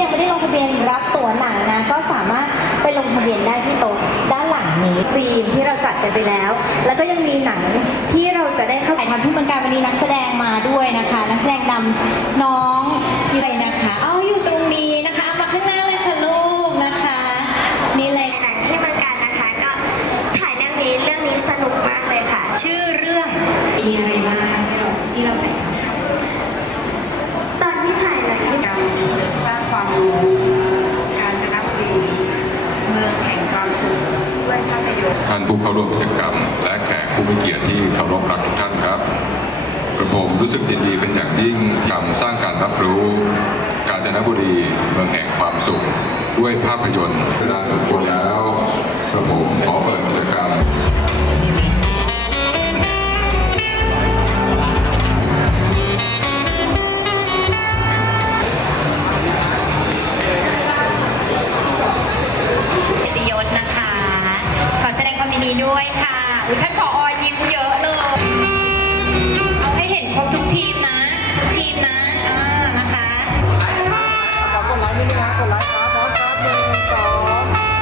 ยังไม่ได้ลงทะเบียนรับตัวหนังนะ ก็สามารถไปลงทะเบียนได้ที่โต๊ะด้านหลังนี้ฟิล์มที่เราจัดกันไปแล้ว แล้วก็ยังมีหนังที่เราจะได้เข้าถ่ายทำที่เมืองการวันนี้นักแสดงมาด้วยนะคะ นักแสดงนำน้องอยู่เลยนะคะเอาอยู่ตรงนี้นะคะมาข้างหน้าเลยค่ะลูกนะคะนี่เลยหนังที่เมืองการนะคะ ก็ถ่ายเรื่องนี้เรื่องนี้สนุกมากเลยค่ะ ชื่อเรื่องมีอะไรบ้างที่เราที่เราถ่าย ท่านผู้เข้าร่วมกิจกรรม และแขกผู้มีเกียรติที่เคารพรักทุกท่านครับกระผมรู้สึกยินดีเป็นอย่างยิ่งที่ทำสร้างการรับรู้ กาญจนบุรีเมืองแห่งความสุข ด้วยภาพยนตร์เวลาสมควรแล้ว นะคะขอแสดงความยินดีด้วยค่ะท่านผอยิ้มเยอะเลย